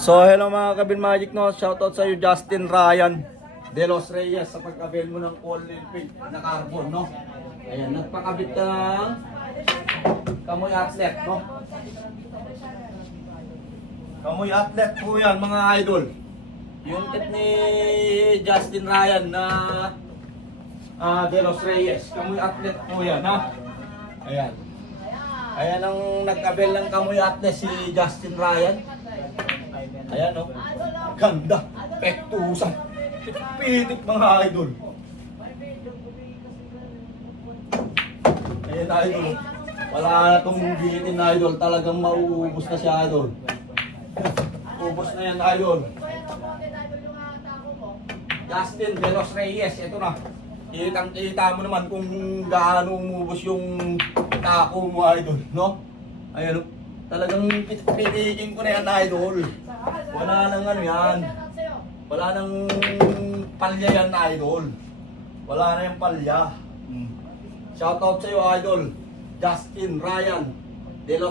So hello mga Kabin Magic, no? Shoutout sa iyo Justin Ryan De Los Reyes sa pagkabel mo ng Olympic na carbon, no? Ayan, nagpakabit ka ng Kamoy Atlet, no? Kamoy Atlet po yan mga idol. Yung kit ni Justin Ryan na De Los Reyes, Kamoy Atlet po yan, ha? Ayan. Ayan ang nagkabel ng Kamoy Atlet si Justin Ryan. Ayan, no? Ganda. Pektusan. Pitik mga idol. Ayan, idol. Wala na itong gitin na idol. Talagang mauubos na siya, idol. Ubos na yan, idol. Justin De Los Reyes. Ito na. Kita mo naman kung gaano umubos yung tako mo, idol. No? Ayan, no? Talagang pitikin ko na yan, idol. Wala nang ano yan. Wala nang palya yan, idol. Wala na yung palya. Shoutout sa iyo, idol. Justin Ryan De Los